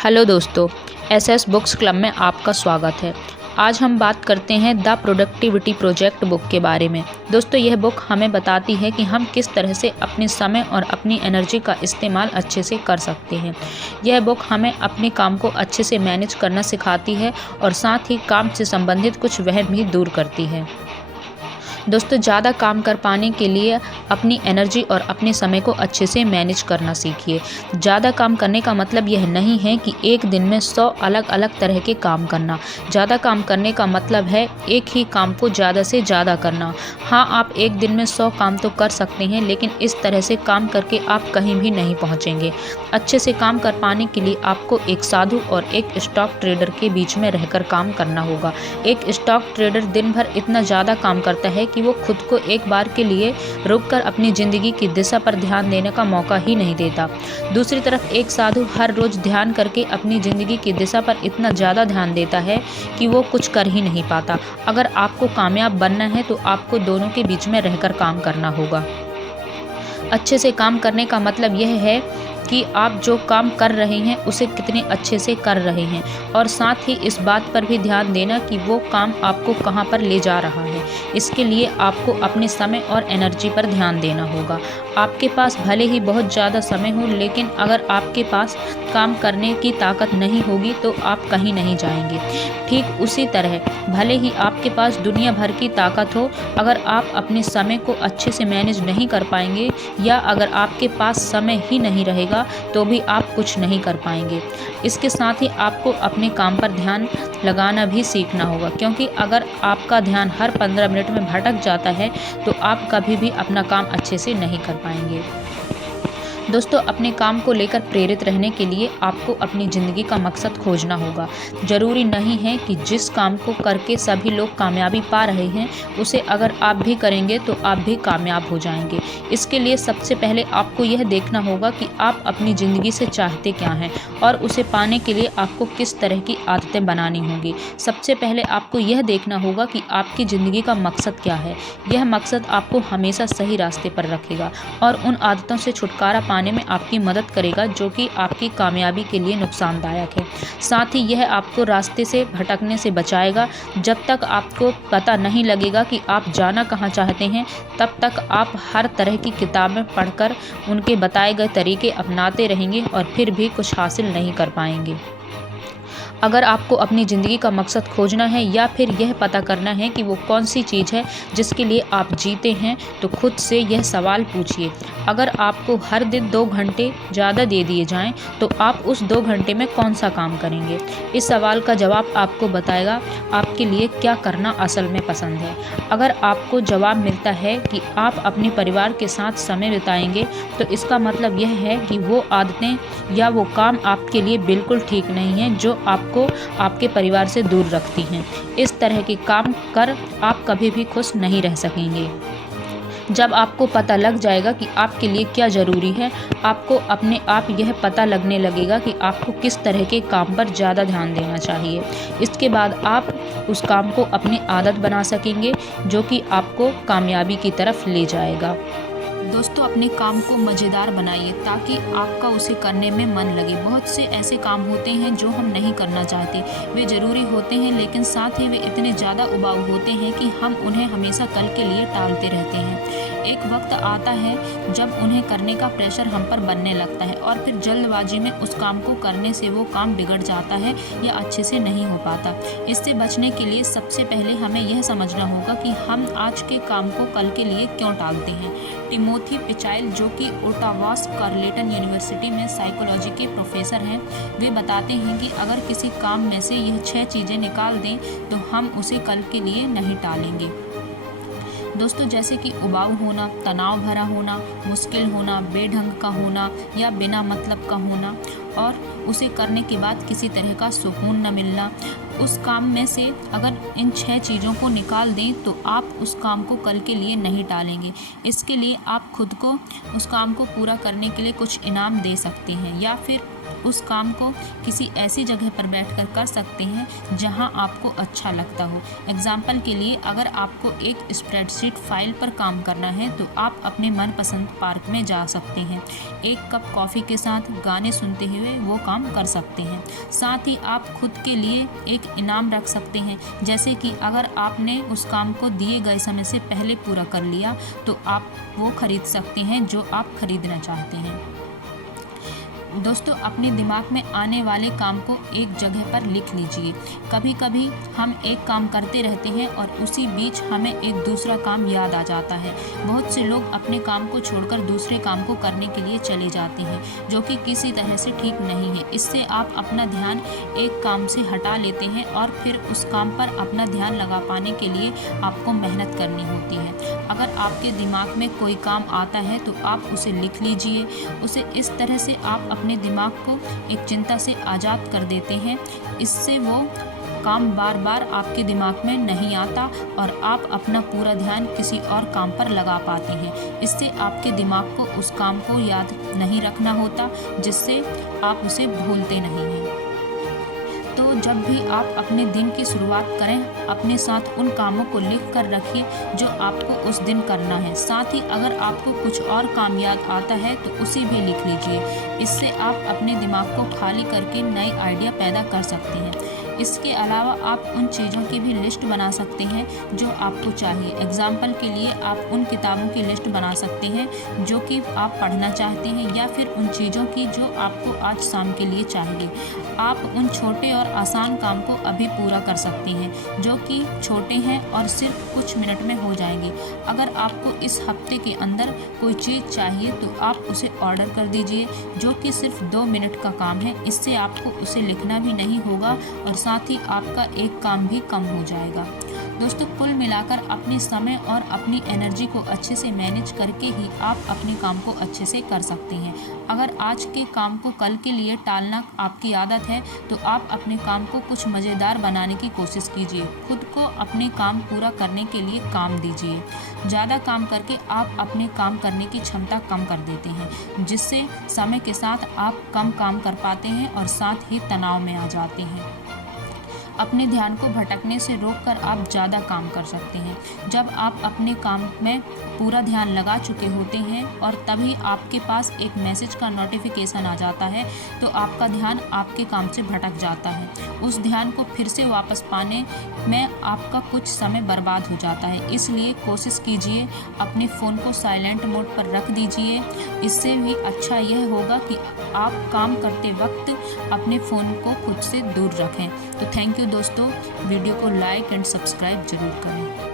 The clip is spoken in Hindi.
हेलो दोस्तों, एसएस बुक्स क्लब में आपका स्वागत है। आज हम बात करते हैं द प्रोडक्टिविटी प्रोजेक्ट बुक के बारे में। दोस्तों, यह बुक हमें बताती है कि हम किस तरह से अपने समय और अपनी एनर्जी का इस्तेमाल अच्छे से कर सकते हैं। यह बुक हमें अपने काम को अच्छे से मैनेज करना सिखाती है और साथ ही काम से संबंधित कुछ वहम भी दूर करती है। दोस्तों, ज़्यादा काम कर पाने के लिए अपनी एनर्जी और अपने समय को अच्छे से मैनेज करना सीखिए। ज़्यादा काम करने का मतलब यह नहीं है कि एक दिन में 100 अलग अलग तरह के काम करना। ज़्यादा काम करने का मतलब है एक ही काम को ज़्यादा से ज़्यादा करना। हाँ, आप एक दिन में 100 काम तो कर सकते हैं, लेकिन इस तरह से काम करके आप कहीं भी नहीं पहुँचेंगे। अच्छे से काम कर पाने के लिए आपको एक साधु और एक स्टॉक ट्रेडर के बीच में रहकर काम करना होगा। एक स्टॉक ट्रेडर दिन भर इतना ज़्यादा काम करता है कि वो खुद को एक बार के लिए रुककर अपनी ज़िंदगी की दिशा पर ध्यान देने का मौका ही नहीं देता। दूसरी तरफ एक साधु हर रोज़ ध्यान करके अपनी ज़िंदगी की दिशा पर इतना ज़्यादा ध्यान देता है कि वो कुछ कर ही नहीं पाता। अगर आपको कामयाब बनना है तो आपको दोनों के बीच में रहकर काम करना होगा। अच्छे से काम करने का मतलब यह है कि आप जो काम कर रहे हैं उसे कितने अच्छे से कर रहे हैं, और साथ ही इस बात पर भी ध्यान देना कि वो काम आपको कहाँ पर ले जा रहा है। इसके लिए आपको अपने समय और एनर्जी पर ध्यान देना होगा। आपके पास भले ही बहुत ज़्यादा समय हो, लेकिन अगर आपके पास काम करने की ताकत नहीं होगी तो आप कहीं नहीं जाएंगे। ठीक उसी तरह भले ही आपके पास दुनिया भर की ताकत हो, अगर आप अपने समय को अच्छे से मैनेज नहीं कर पाएंगे या अगर आपके पास समय ही नहीं रहेगा तो भी आप कुछ नहीं कर पाएंगे। इसके साथ ही आपको अपने काम पर ध्यान लगाना भी सीखना होगा, क्योंकि अगर आपका ध्यान हर 15 मिनट में भटक जाता है तो आप कभी भी अपना काम अच्छे से नहीं कर पाएंगे। दोस्तों, अपने काम को लेकर प्रेरित रहने के लिए आपको अपनी ज़िंदगी का मकसद खोजना होगा। ज़रूरी नहीं है कि जिस काम को करके सभी लोग कामयाबी पा रहे हैं उसे अगर आप भी करेंगे तो आप भी कामयाब हो जाएंगे। इसके लिए सबसे पहले आपको यह देखना होगा कि आप अपनी ज़िंदगी से चाहते क्या हैं और उसे पाने के लिए आपको किस तरह की आदतें बनानी होंगी। सबसे पहले आपको यह देखना होगा कि आपकी ज़िंदगी का मकसद क्या है। यह मकसद आपको हमेशा सही रास्ते पर रखेगा और उन आदतों से छुटकारा पाने में आपकी मदद करेगा जो कि आपकी कामयाबी के लिए नुकसानदायक है। साथ ही यह आपको रास्ते से भटकने से बचाएगा। जब तक आपको पता नहीं लगेगा कि आप जाना कहाँ चाहते हैं, तब तक आप हर तरह की किताबें पढ़कर उनके बताए गए तरीके अपनाते रहेंगे और फिर भी कुछ हासिल नहीं कर पाएंगे। अगर आपको अपनी ज़िंदगी का मकसद खोजना है या फिर यह पता करना है कि वो कौन सी चीज़ है जिसके लिए आप जीते हैं, तो खुद से यह सवाल पूछिए। अगर आपको हर दिन 2 घंटे ज़्यादा दे दिए जाएं, तो आप उस 2 घंटे में कौन सा काम करेंगे? इस सवाल का जवाब आपको बताएगा आपके लिए क्या करना असल में पसंद है। अगर आपको जवाब मिलता है कि आप अपने परिवार के साथ समय बिताएंगे, तो इसका मतलब यह है कि वो आदतें या वो काम आपके लिए बिल्कुल ठीक नहीं हैं जो आपको आपके परिवार से दूर रखती हैं। इस तरह के काम कर आप कभी भी खुश नहीं रह सकेंगे। जब आपको पता लग जाएगा कि आपके लिए क्या ज़रूरी है, आपको अपने आप यह पता लगने लगेगा कि आपको किस तरह के काम पर ज़्यादा ध्यान देना चाहिए। इसके बाद आप उस काम को अपनी आदत बना सकेंगे जो कि आपको कामयाबी की तरफ ले जाएगा। दोस्तों, अपने काम को मज़ेदार बनाइए ताकि आपका उसे करने में मन लगे। बहुत से ऐसे काम होते हैं जो हम नहीं करना चाहते। वे ज़रूरी होते हैं, लेकिन साथ ही वे इतने ज़्यादा उबाऊ होते हैं कि हम उन्हें हमेशा कल के लिए टालते रहते हैं। एक वक्त आता है जब उन्हें करने का प्रेशर हम पर बनने लगता है और फिर जल्दबाजी में उस काम को करने से वो काम बिगड़ जाता है या अच्छे से नहीं हो पाता। इससे बचने के लिए सबसे पहले हमें यह समझना होगा कि हम आज के काम को कल के लिए क्यों टालते हैं। टिमोथी पिचाइल, जो कि ओटावा कार्लेटन यूनिवर्सिटी में साइकोलॉजी के प्रोफेसर हैं, वे बताते हैं कि अगर किसी काम में से यह 6 चीज़ें निकाल दें तो हम उसे कल के लिए नहीं टालेंगे। दोस्तों, जैसे कि उबाऊ होना, तनाव भरा होना, मुश्किल होना, बेढंग का होना या बिना मतलब का होना, और उसे करने के बाद किसी तरह का सुकून न मिलना। उस काम में से अगर इन 6 चीज़ों को निकाल दें तो आप उस काम को कल के लिए नहीं टालेंगे। इसके लिए आप खुद को उस काम को पूरा करने के लिए कुछ इनाम दे सकते हैं या फिर उस काम को किसी ऐसी जगह पर बैठकर कर सकते हैं जहां आपको अच्छा लगता हो। एग्जाम्पल के लिए, अगर आपको एक स्प्रेडशीट फाइल पर काम करना है तो आप अपने मनपसंद पार्क में जा सकते हैं, एक कप कॉफ़ी के साथ गाने सुनते हुए वो काम कर सकते हैं। साथ ही आप खुद के लिए एक इनाम रख सकते हैं, जैसे कि अगर आपने उस काम को दिए गए समय से पहले पूरा कर लिया तो आप वो खरीद सकते हैं जो आप खरीदना चाहते हैं। दोस्तों, अपने दिमाग में आने वाले काम को एक जगह पर लिख लीजिए। कभी कभी हम एक काम करते रहते हैं और उसी बीच हमें एक दूसरा काम याद आ जाता है। बहुत से लोग अपने काम को छोड़कर दूसरे काम को करने के लिए चले जाते हैं, जो कि किसी तरह से ठीक नहीं है। इससे आप अपना ध्यान एक काम से हटा लेते हैं और फिर उस काम पर अपना ध्यान लगा पाने के लिए आपको मेहनत करनी होती है। अगर आपके दिमाग में कोई काम आता है तो आप उसे लिख लीजिए। उसे इस तरह से आप अपने दिमाग को एक चिंता से आज़ाद कर देते हैं। इससे वो काम बार बार आपके दिमाग में नहीं आता और आप अपना पूरा ध्यान किसी और काम पर लगा पाते हैं। इससे आपके दिमाग को उस काम को याद नहीं रखना होता, जिससे आप उसे भूलते नहीं हैं। तो जब भी आप अपने दिन की शुरुआत करें, अपने साथ उन कामों को लिख कर रखिए जो आपको उस दिन करना है। साथ ही अगर आपको कुछ और काम याद आता है तो उसे भी लिख लीजिए। इससे आप अपने दिमाग को खाली करके नए आइडिया पैदा कर सकते हैं। इसके अलावा आप उन चीज़ों की भी लिस्ट बना सकते हैं जो आपको चाहिए। एग्जाम्पल के लिए, आप उन किताबों की लिस्ट बना सकते हैं जो कि आप पढ़ना चाहते हैं, या फिर उन चीज़ों की जो आपको आज शाम के लिए चाहिए। आप उन छोटे और आसान काम को अभी पूरा कर सकते हैं जो कि छोटे हैं और सिर्फ कुछ मिनट में हो जाएंगे। अगर आपको इस हफ्ते के अंदर कोई चीज़ चाहिए तो आप उसे ऑर्डर कर दीजिए, जो कि सिर्फ 2 मिनट का काम है। इससे आपको उसे लिखना भी नहीं होगा और साथ ही आपका एक काम भी कम हो जाएगा। दोस्तों, कुल मिलाकर अपने समय और अपनी एनर्जी को अच्छे से मैनेज करके ही आप अपने काम को अच्छे से कर सकते हैं। अगर आज के काम को कल के लिए टालना आपकी आदत है तो आप अपने काम को कुछ मज़ेदार बनाने की कोशिश कीजिए। खुद को अपने काम पूरा करने के लिए काम दीजिए। ज़्यादा काम करके आप अपने काम करने की क्षमता कम कर देते हैं, जिससे समय के साथ आप कम काम कर पाते हैं और साथ ही तनाव में आ जाते हैं। अपने ध्यान को भटकने से रोककर आप ज़्यादा काम कर सकते हैं। जब आप अपने काम में पूरा ध्यान लगा चुके होते हैं और तभी आपके पास एक मैसेज का नोटिफिकेशन आ जाता है तो आपका ध्यान आपके काम से भटक जाता है। उस ध्यान को फिर से वापस पाने में आपका कुछ समय बर्बाद हो जाता है। इसलिए कोशिश कीजिए अपने फ़ोन को साइलेंट मोड पर रख दीजिए। इससे भी अच्छा यह होगा कि आप काम करते वक्त अपने फ़ोन को खुद से दूर रखें। तो थैंक यू दोस्तों, वीडियो को लाइक एंड सब्सक्राइब ज़रूर करें।